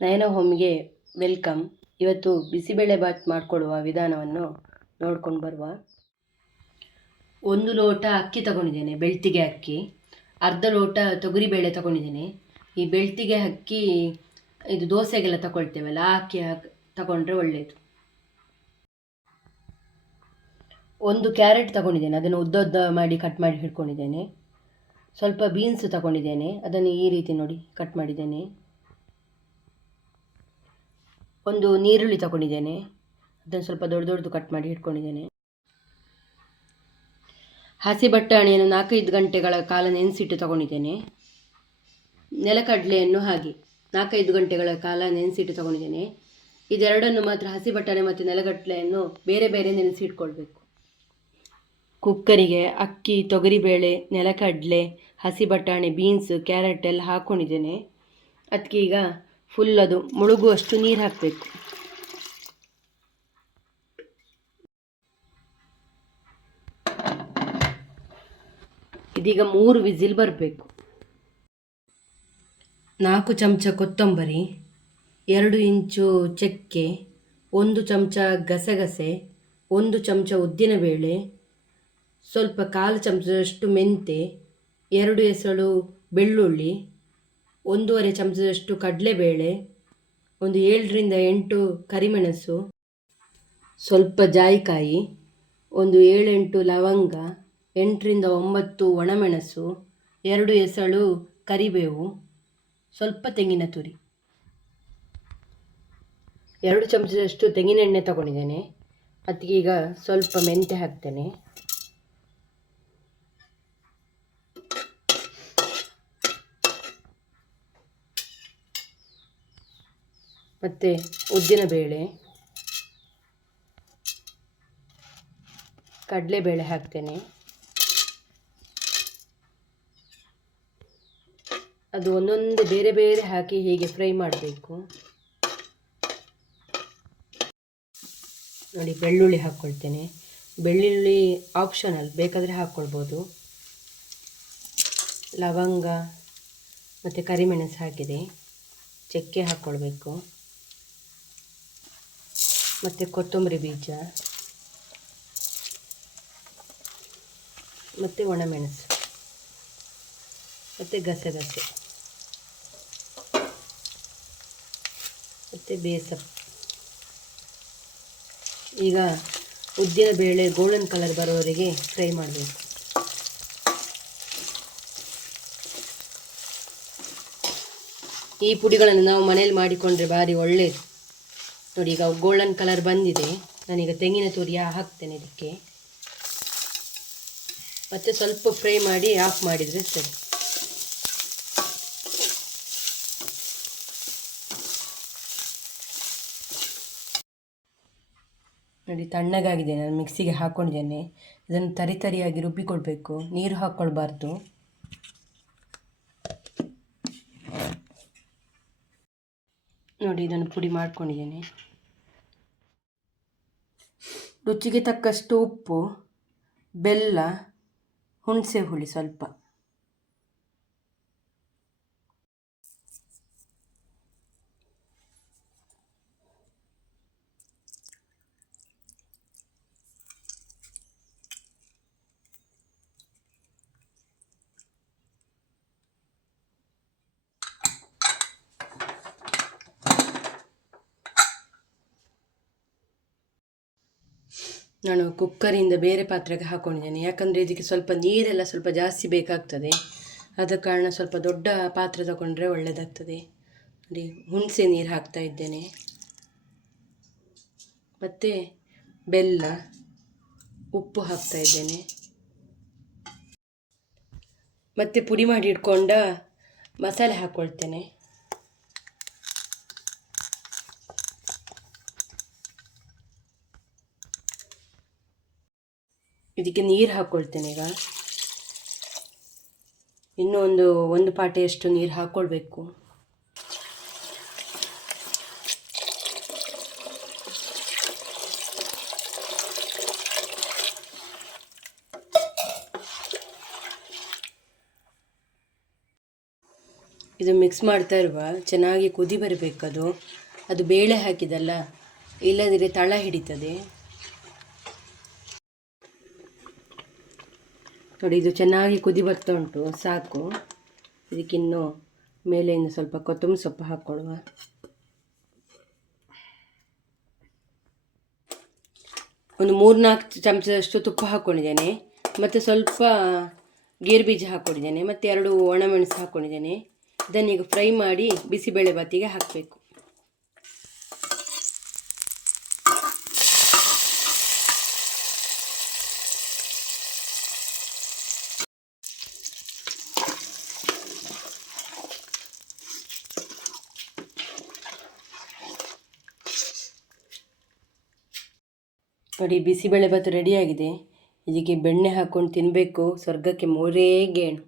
ನಯನ ಹೋಮ್ಗೆ welcome. ಇವತ್ತು ಬಿಸಿಬೇಳೆಬಾತ್ ಮಾಡಿಕೊಡುವ ವಿಧಾನವನ್ನು ನೋಡ್ಕೊಂಡು ಬರುವ. 1 ಲೋಟ ಅಕ್ಕಿ ತಗೊಂಡಿದ್ದೇನೆ, ಬೆಳ್ತಿಗೆ ಅಕ್ಕಿ. ಅರ್ಧ ಲೋಟ ತೊಗರಿಬೇಳೆ ತಗೊಂಡಿದ್ದೇನೆ. ಈ ಬೆಳ್ತಿಗೆ ಅಕ್ಕಿ ಇದು ದೋಸೆಗೆಲ್ಲ ತಗೊಳ್ತೇವಲ್ಲ, ಆ ಅಕ್ಕಿ ತಗೊಂಡ್ರೆ ಒಳ್ಳೆಯದು. 1 ಕ್ಯಾರೆಟ್ ತಗೊಂಡಿದ್ದೇನೆ, ಅದನ್ನು ಉದ್ದ ಮಾಡಿ ಕಟ್ ಮಾಡಿ ಹಿಡ್ಕೊಂಡಿದ್ದೇನೆ. ಸ್ವಲ್ಪ ಬೀನ್ಸ್ ತಗೊಂಡಿದ್ದೇನೆ, ಅದನ್ನು ಈ ರೀತಿ ನೋಡಿ ಕಟ್ ಮಾಡಿದ್ದೇನೆ. 1 ನೀರುಳ್ಳಿ ತಗೊಂಡಿದ್ದೇನೆ, ಅದನ್ನು ಸ್ವಲ್ಪ ದೊಡ್ಡದು ಕಟ್ ಮಾಡಿ ಇಟ್ಕೊಂಡಿದ್ದೇನೆ. ಹಸಿ ಬಟಾಣಿಯನ್ನು 4-5 ಗಂಟೆಗಳ ಕಾಲ ನೆನೆಸಿಟ್ಟು ತಗೊಂಡಿದ್ದೇನೆ. ನೆಲಕಡಲೆಯನ್ನು ಹಾಗೆ 4-5 ಗಂಟೆಗಳ ಕಾಲ ನೆನೆಸಿಟ್ಟು ತಗೊಂಡಿದ್ದೇನೆ. ಇದೆರಡನ್ನು ಮಾತ್ರ, ಹಸಿ ಬಟಾಣಿ ಮತ್ತು ನೆಲಗಡಲೆಯನ್ನು ಬೇರೆ ಬೇರೆ ನೆನೆಸಿಟ್ಕೊಳ್ಬೇಕು. ಕುಕ್ಕರಿಗೆ ಅಕ್ಕಿ, ತೊಗರಿಬೇಳೆ, ನೆಲಕಡಲೆ, ಹಸಿ ಬಟಾಣಿ, ಬೀನ್ಸ್, ಕ್ಯಾರೆಟ್ ಎಲ್ಲ ಹಾಕ್ಕೊಂಡಿದ್ದೇನೆ. ಅದಕ್ಕೆ ಈಗ ಫುಲ್ ಅದು ಮುಳುಗುವಷ್ಟು ನೀರು ಹಾಕಬೇಕು. ಇದೀಗ 3 ವಿಸಿಲ್ ಬರಬೇಕು. 4 ಚಮಚ ಕೊತ್ತಂಬರಿ, 2 ಇಂಚು ಚಕ್ಕೆ, 1 ಚಮಚ ಗಸಗಸೆ, 1 ಚಮಚ ಉದ್ದಿನಬೇಳೆ, ಸ್ವಲ್ಪ 1/4 ಚಮಚದಷ್ಟು ಮೆಂತೆ, 2 ಎಸಳು ಬೆಳ್ಳುಳ್ಳಿ, 1/2 ಚಮಚದಷ್ಟು ಕಡಲೆಬೇಳೆ, ಒಂದು 7-8 ಕರಿಮೆಣಸು, ಸ್ವಲ್ಪ ಜಾಯಿಕಾಯಿ, ಒಂದು 7-8 ಲವಂಗ, 8-9 ಒಣಮೆಣಸು, 2 ಎಸಳು ಕರಿಬೇವು, ಸ್ವಲ್ಪ ತೆಂಗಿನ ತುರಿ, 2 ಚಮಚದಷ್ಟು ತೆಂಗಿನೆಣ್ಣೆ ತಗೊಂಡಿದ್ದೇನೆ. ಅದಕ್ಕೆ ಈಗ ಸ್ವಲ್ಪ ಮೆಂತೆ ಹಾಕ್ತೇನೆ. ಮತ್ತು ಉದ್ದಿನಬೇಳೆ, ಕಡಲೆಬೇಳೆ ಹಾಕ್ತೇನೆ. ಅದು ಒಂದೊಂದು ಬೇರೆ ಬೇರೆ ಹಾಕಿ ಹೀಗೆ ಫ್ರೈ ಮಾಡಬೇಕು. ನೋಡಿ, ಬೆಳ್ಳುಳ್ಳಿ ಹಾಕ್ಕೊಳ್ತೇನೆ. ಬೆಳ್ಳುಳ್ಳಿ ಆಪ್ಷನಲ್, ಬೇಕಾದರೆ ಹಾಕ್ಕೊಳ್ಬೋದು. ಲವಂಗ ಮತ್ತು ಕರಿಮೆಣಸು ಹಾಕಿದೆ. ಚಕ್ಕೆ ಹಾಕ್ಕೊಳ್ಬೇಕು, ಮತ್ತು ಕೊತ್ತಂಬರಿ ಬೀಜ, ಮತ್ತು ಒಣಮೆಣಸು, ಮತ್ತು ಗಸಗಸೆ, ಮತ್ತು ಬೇಸಪ್ಪು. ಈಗ ಉದ್ದಿನ ಬೇಳೆ ಗೋಲ್ಡನ್ ಕಲರ್ ಬರೋವರೆಗೆ ಫ್ರೈ ಮಾಡಬೇಕು. ಈ ಪುಡಿಗಳನ್ನು ನಾವು ಮನೇಲಿ ಮಾಡಿಕೊಂಡ್ರೆ ಭಾರಿ ಒಳ್ಳೆಯದು. ನೋಡಿ, ಈಗ ಗೋಲ್ಡನ್ ಕಲರ್ ಬಂದಿದೆ. ನಾನೀಗ ತೆಂಗಿನ ತುರಿ ಹಾಕ್ತೇನೆ ಇದಕ್ಕೆ. ಮತ್ತು ಸ್ವಲ್ಪ ಫ್ರೈ ಮಾಡಿ ಆಫ್ ಮಾಡಿದರೆ ಸರಿ. ನೋಡಿ, ತಣ್ಣಗಾಗಿದೆ. ನಾನು ಮಿಕ್ಸಿಗೆ ಹಾಕ್ಕೊಂಡಿದ್ದೇನೆ. ಇದನ್ನು ತರಿಯಾಗಿ ರುಬ್ಬಿಕೊಳ್ಬೇಕು, ನೀರು ಹಾಕ್ಕೊಳ್ಬಾರ್ದು. ನೋಡಿ, ಇದನ್ನು ಪುಡಿ ಮಾಡ್ಕೊಂಡಿದ್ದೇನೆ. ರುಚಿಗೆ ತಕ್ಕಷ್ಟು ಉಪ್ಪು, ಬೆಲ್ಲ, ಹುಣಸೆ ಹುಳಿ ಸ್ವಲ್ಪ. ನಾನು ಕುಕ್ಕರಿಂದ ಬೇರೆ ಪಾತ್ರೆಗೆ ಹಾಕ್ಕೊಂಡಿದ್ದೇನೆ, ಯಾಕಂದರೆ ಇದಕ್ಕೆ ಸ್ವಲ್ಪ ನೀರೆಲ್ಲ ಸ್ವಲ್ಪ ಜಾಸ್ತಿ ಬೇಕಾಗ್ತದೆ. ಆದ ಕಾರಣ ಸ್ವಲ್ಪ ದೊಡ್ಡ ಪಾತ್ರೆ ತಗೊಂಡ್ರೆ ಒಳ್ಳೆಯದಾಗ್ತದೆ. ನೋಡಿ, ಹುಣಸೆ ನೀರು ಹಾಕ್ತಾ ಇದ್ದೇನೆ, ಮತ್ತು ಬೆಲ್ಲ, ಉಪ್ಪು ಹಾಕ್ತಾ ಇದ್ದೇನೆ, ಮತ್ತು ಪುಡಿ ಮಾಡಿ ಇಟ್ಕೊಂಡ ಮಸಾಲೆ ಹಾಕ್ಕೊಳ್ತೇನೆ. ಇದಕ್ಕೆ ನೀರು ಹಾಕ್ಕೊಳ್ತೇನೆ. ಈಗ ಇನ್ನೂ ಒಂದು ಪಾಟೆಯಷ್ಟು ನೀರು ಹಾಕ್ಕೊಳ್ಬೇಕು. ಇದು ಮಿಕ್ಸ್ ಮಾಡ್ತಾ ಇರುವ ಚೆನ್ನಾಗಿ ಕುದಿ ಬರಬೇಕದು. ಅದು ಬೇಳೆ ಹಾಕಿದಲ್ಲ, ಇಲ್ಲದಿದ್ದರೆ ತಳ ಹಿಡಿತದೆ. ನೋಡಿ, ಇದು ಚೆನ್ನಾಗಿ ಕುದಿ ಬರ್ತಾ ಉಂಟು, ಸಾಕು. ಇದಕ್ಕಿನ್ನು ಮೇಲೆಯಿಂದ ಸ್ವಲ್ಪ ಕೊತ್ತಂಬರಿ ಸೊಪ್ಪು ಹಾಕ್ಕೊಳ್ಳುವ. ಒಂದು 3-4 ಚಮಚದಷ್ಟು ತುಪ್ಪ ಹಾಕ್ಕೊಂಡಿದ್ದೇನೆ, ಮತ್ತು ಸ್ವಲ್ಪ ಗೇರು ಬೀಜ ಹಾಕ್ಕೊಂಡಿದ್ದೇನೆ, ಮತ್ತು 2 ಒಣಮೆಣಸು ಹಾಕ್ಕೊಂಡಿದ್ದೇನೆ. ಇದನ್ನೀಗ ಫ್ರೈ ಮಾಡಿ ಬಿಸಿಬೇಳೆ ಬಾತಿಗೆ ಹಾಕಬೇಕು. ನೋಡಿ, ಬಿಸಿಬೇಳೆ ಭಾತು ರೆಡಿಯಾಗಿದೆ. ಇದಕ್ಕೆ ಬೆಣ್ಣೆ ಹಾಕ್ಕೊಂಡು ತಿನ್ನಬೇಕು, ಸ್ವರ್ಗಕ್ಕೆ ಮೂರೇ ಗೇಣು.